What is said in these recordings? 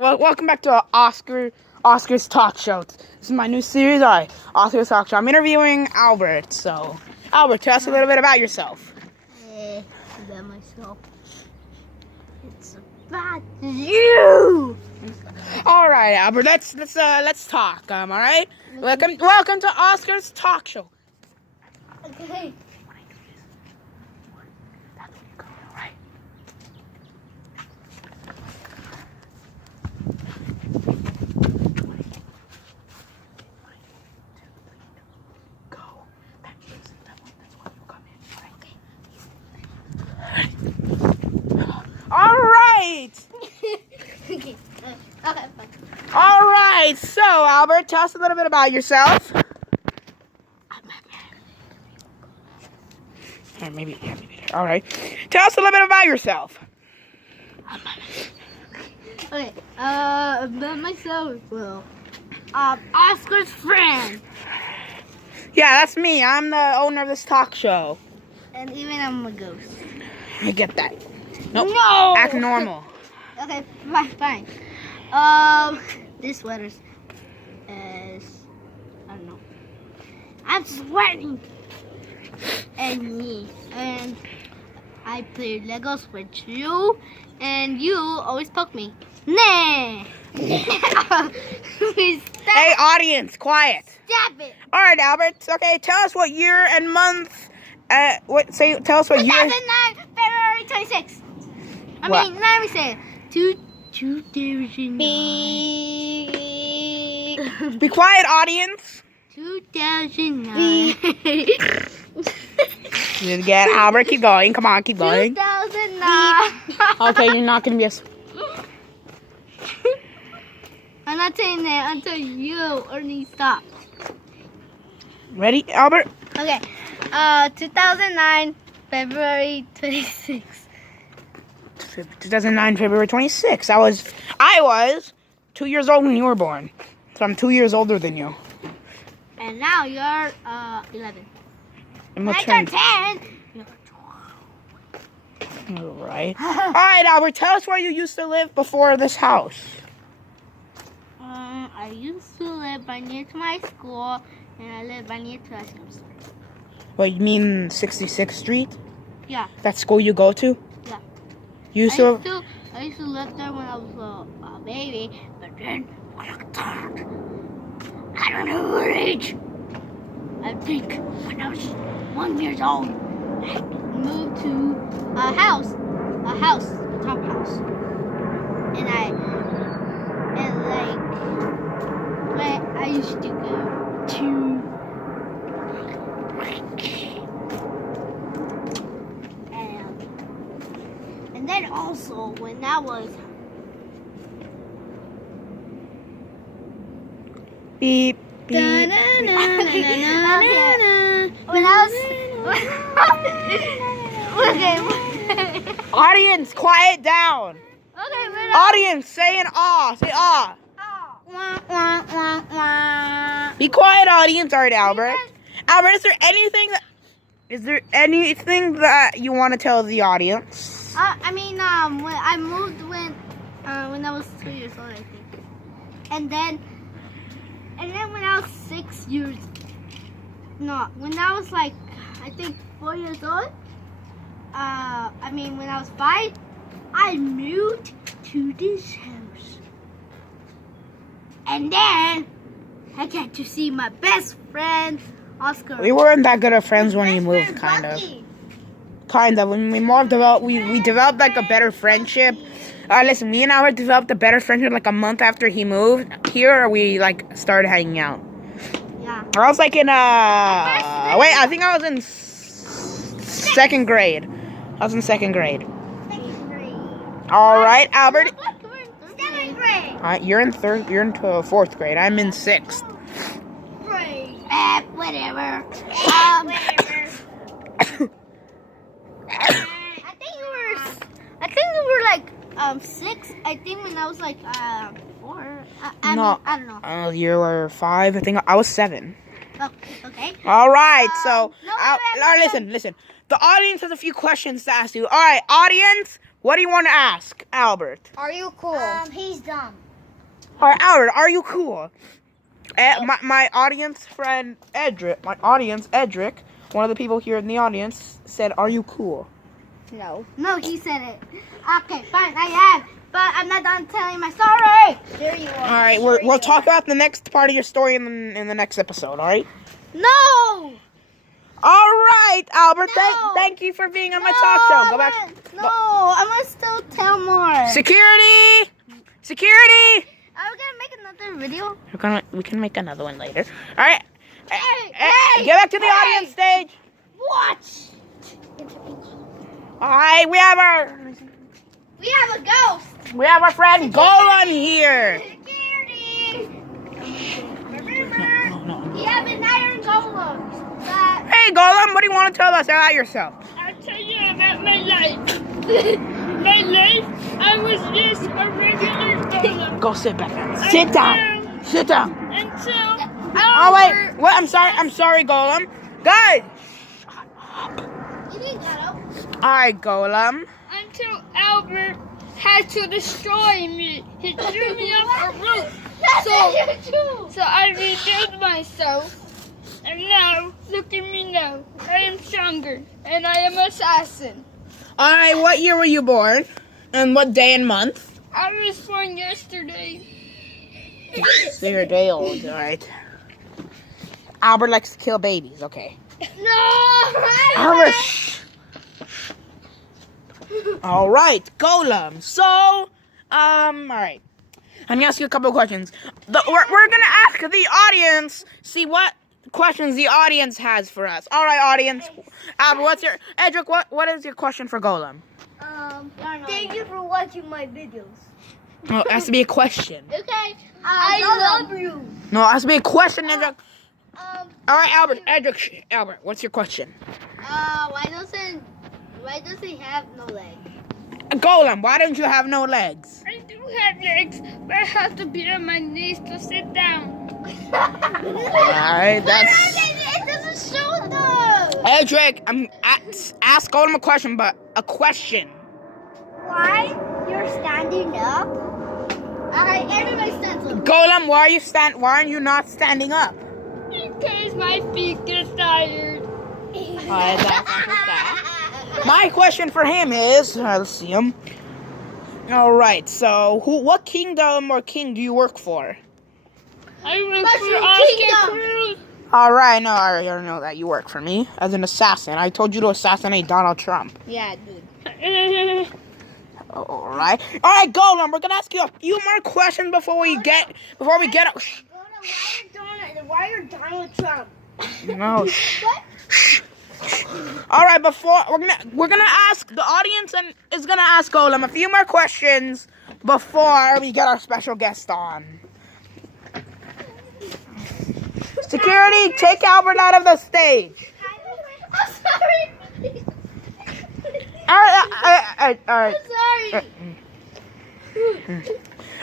Well, welcome back to Oscar's Talk Show. This is my new series, Oscar's Talk Show. I'm interviewing Albert. So, Albert, tell us a little bit about yourself. About myself. It's about you. All right, Albert. Let's talk. All right. Welcome to Oscar's Talk Show. Okay. All right. Okay. Okay. Fine. All right. So, Albert, tell us a little bit about yourself. Maybe. All right. Tell us a little bit about yourself. Okay. About myself. Well, Oscar's friend, Yeah, that's me. I'm the owner of this talk show. and even I'm a ghost. I get that. Nope. No. Act normal. Okay. Fine. This sweater is, I don't know. I'm sweating. And I play Legos with you, and you always poke me. Nah. Hey, audience, quiet. Stop it. All right, Albert. Okay, tell us what year and month. Tell us what year. 2009, February 26th. What? Let me say it. 2009. Be quiet, audience. 2009. You get Albert. Keep going. Come on, keep going. 2009. Okay, you're not gonna be a. I'm not saying that until you or me stop. Ready, Albert? Okay. 2009, February 26th. 2009, February 26th. I was 2 years old when you were born. So I'm 2 years older than you. And now you're 11. I'm I gonna turned turn. 10. You're 12. All right. All right, Albert. Tell us where you used to live before this house. I used to live by near to my school, and I live by near to ice cream store. What, you mean 66th Street? Yeah. That school you go to? Yeah. You used I used to live there when I was a baby, but then when I turned, I don't know what age. I think when I was 1 year old, I moved to a house, a top house, and when I used to go to. And then also when I was beep, beep. when I was okay. Audience, quiet down. Okay, when Audience, say an ah. Say ah. Be quiet, audience. All right, Albert. Albert, is there anything that you want to tell the audience? when I moved when I was 2 years old, I think, and then when I was 6 years, when I was like I think 4 years old, when I was 5, I moved to this house, and then I got to see my best friend Oscar. We weren't that good of friends when we moved, kind of. When we we developed like a better friendship. Listen, me and Albert developed a better friendship like a month after he moved here. We like started hanging out. Yeah. I was like in I think I was in second grade. I was in second grade. All right, Albert. Seventh grade. You're in fourth grade. I'm in sixth. Whatever. I think you were like 6. I think when I was like 4. I don't know. You were 5. I think I was 7. Oh, okay. All right. So, no. listen. The audience has a few questions to ask you. All right, audience. What do you want to ask, Albert? Are you cool? He's dumb. All right, Albert, are you cool? My audience friend Edric, one of the people here in the audience, said, "Are you cool?" No. No, he said it. Okay, fine, I am. But I'm not done telling my story. There you are. All right, we'll talk about the next part of your story in the next episode. All right. No. All right, Albert. No. Thank you for being on my talk show. Go back. No, I'm gonna still tell more. Security. Security. Are we gonna make another video? We can make another one later. All right. Hey, Get back to the audience stage. Watch. All right, we have a ghost. our friend Golan here. Security. We have an iron golem. Hey, Golan, what do you want to tell us about yourself? I'll tell you about my life. My life, I was just a regular golem. Go sit back down. Sit down. Sit down. Until Oh wait, what? I'm sorry, Golan. Guys, shut up. All right, Golan. until Albert had to destroy me. He threw me off a roof. So I rebuilt myself. And now, look at me now. I am stronger. And I am assassin. All right, what year were you born? And what day and month? I was born yesterday. So you're a day old, all right. Albert likes to kill babies. Okay. No. Albert. All right, Golan. So, all right. Let me ask you a couple of questions. We're gonna ask the audience. See what questions the audience has for us. All right, audience. Albert, Edric? What is your question for Golan? Thank you for watching my videos. No, it has to be a question. Okay. I love you. No, it has to be a question, Edric. All right, Albert, what's your question? Why does he have no legs? Golan, why don't you have no legs? I do have legs, but I have to be on my knees to sit down. Alright, that's... It doesn't show though. Edric, ask Golan a question, but a question. Why you're standing up? Alright, everybody stands up. Golan, why are you not standing up? Because my feet get tired. Alright, that's that. My question for him is, let's see him. Alright, so what kingdom or king do you work for? I work Mushroom for Oscar Kingdom. Cruz. Alright, no, I already know that you work for me as an assassin. I told you to assassinate Donald Trump. Yeah, dude. Alright, Golan, we're gonna ask you a few more questions before we get. Why are Donald Trump? No. All right, before we're gonna ask the audience and is gonna ask Golan a few more questions before we get our special guest on. Security, take Albert out of the stage. I'm sorry. All right. I'm sorry.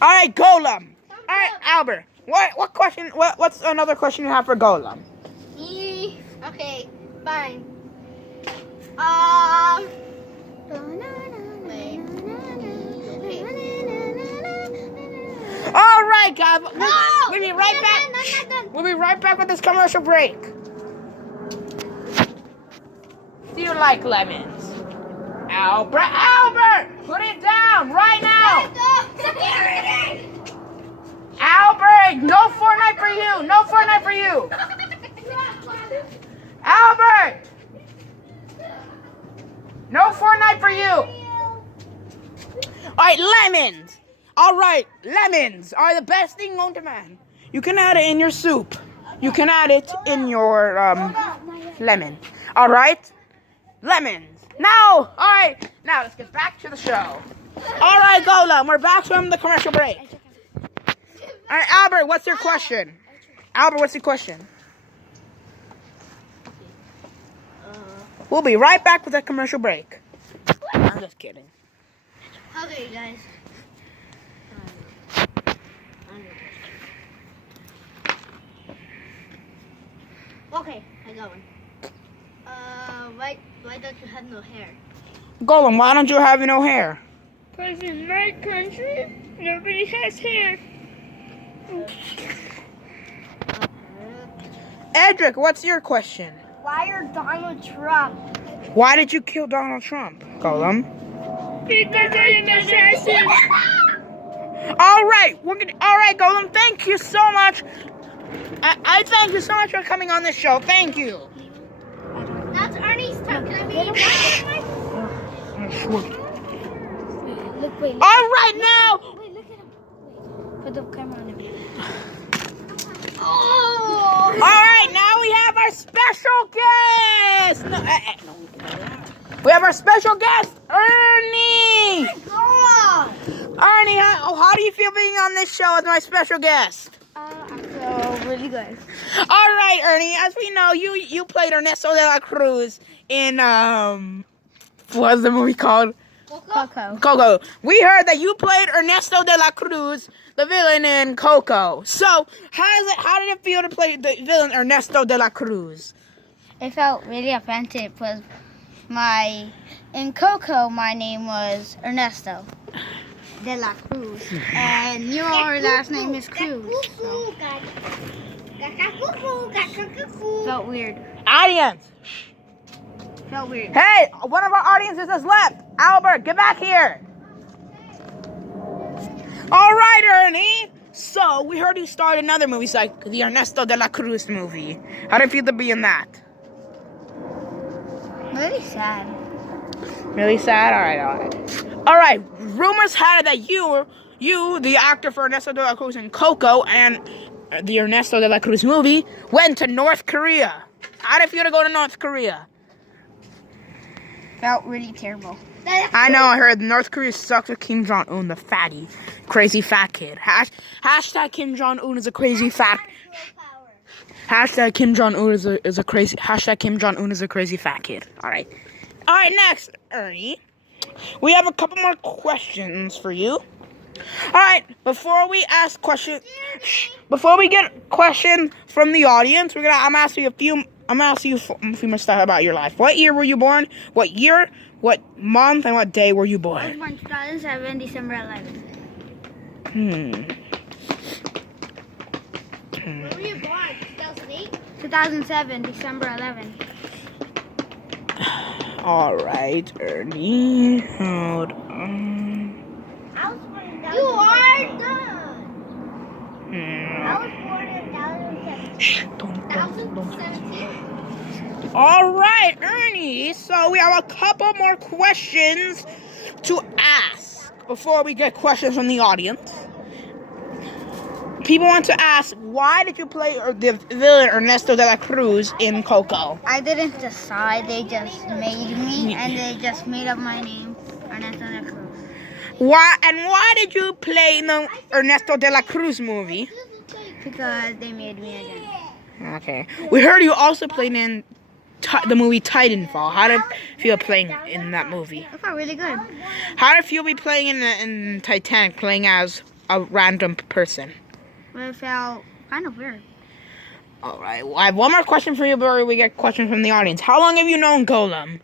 All right, Golan. All right, Albert. What question? What's another question you have for Golan? Okay, fine. Wait. All right, guys. No! We'll be right back. I'm not done. We'll be right back with this commercial break. Do you like lemons? Albert, put it down right now. Security! Albert, no Fortnite for you. No Fortnite for you. Albert, no Fortnite for you. All right, lemons. All right, lemons are the best thing known to man. You can add it in your soup. You can add it in your lemon. All right, lemons. Now, all right. Now let's get back to the show. All right, Golan, we're back from the commercial break. All right, Albert, what's your question? Albert, what's your question? We'll be right back with that commercial break. I'm just kidding. Okay, guys. Okay, I got one. Why don't you have no hair? Golan, why don't you have no hair? Because in my country, nobody has hair. Edric, what's your question? Why are Donald Trump? Why did you kill Donald Trump, Golem? Because I'm an assassin. All right, Golem. Thank you so much. I thank you so much for coming on this show. Thank you. That's Ernie's turn. Can I be Look, wait. All right, now. Wait, look at him. Wait, put the camera on him. Oh! All right, now we have our special guest. No. We have our special guest, Ernie. God! Ernie, how do you feel being on this show as my special guest? I feel really good. All right, Ernie. As we know, you played Ernesto de la Cruz in what was the movie called? Coco. We heard that you played Ernesto de la Cruz, the villain in Coco. So, how did it feel to play the villain Ernesto de la Cruz? It felt really offensive because in Coco, my name was Ernesto de la Cruz, and your last name is Cruz. So. Felt weird. Audience. Felt weird. Hey, one of our audiences has left. Albert, get back here. All right, Ernie. So, we heard you starred in another movie, like the Ernesto de la Cruz movie. How did it feel to be in that? Really sad. Really sad? All right. Rumors had it that you, the actor for Ernesto de la Cruz in Coco and the Ernesto de la Cruz movie, went to North Korea. How did it feel to go to North Korea? Felt really terrible. I know, I heard North Korea sucks with Kim Jong-un, the fatty, crazy fat kid. Hashtag Kim Jong-un is a crazy fat. Hashtag Kim Jong-un is a crazy. Hashtag Kim Jong-un is a crazy fat kid. All right, next, Ernie. We have a couple more questions for you. All right, before we get questions from the audience, I'm gonna ask you a few more stuff about your life. What year were you born? What year? What month and what day were you I born? was born 2007, December 11th. When were you born? 2008? 2007, December 11th. All right, Ernie. Hold on. I was born in 2007. You are done. I was born in 2017. Shh, don't. 2017? All right, Ernie. So we have a couple more questions to ask before we get questions from the audience. People want to ask, why did you play the villain Ernesto de la Cruz in Coco? I didn't decide. They just made me, and they just made up my name, Ernesto de la Cruz. Why did you play in the Ernesto de la Cruz movie? Because they made me again. Okay. We heard you also played in the movie Titanfall. How did it feel playing in that movie? I felt really good. How did it feel be playing in Titanic, playing as a random person? But it felt kind of weird. All right. Well, I have one more question for you before we get questions from the audience. How long have you known Golem?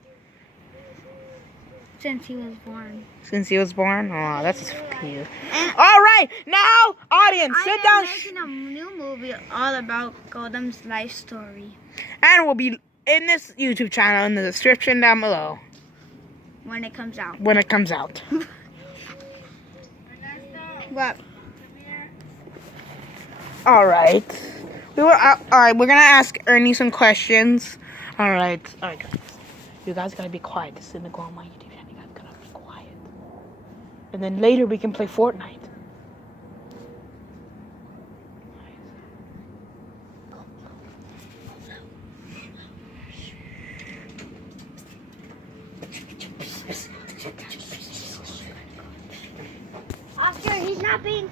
Since he was born. Since he was born? Oh, that's cute. All right. Now, audience, sit down. I'm making a new movie all about Golem's life story. And we'll be in this YouTube channel in the description down below. When it comes out. When it comes out. What? All right. All right, we're going to ask Ernie some questions. All right. Guys. You guys got to be quiet. This is going to go on my YouTube channel. You guys got to be quiet. And then later we can play Fortnite. Oscar, he's not being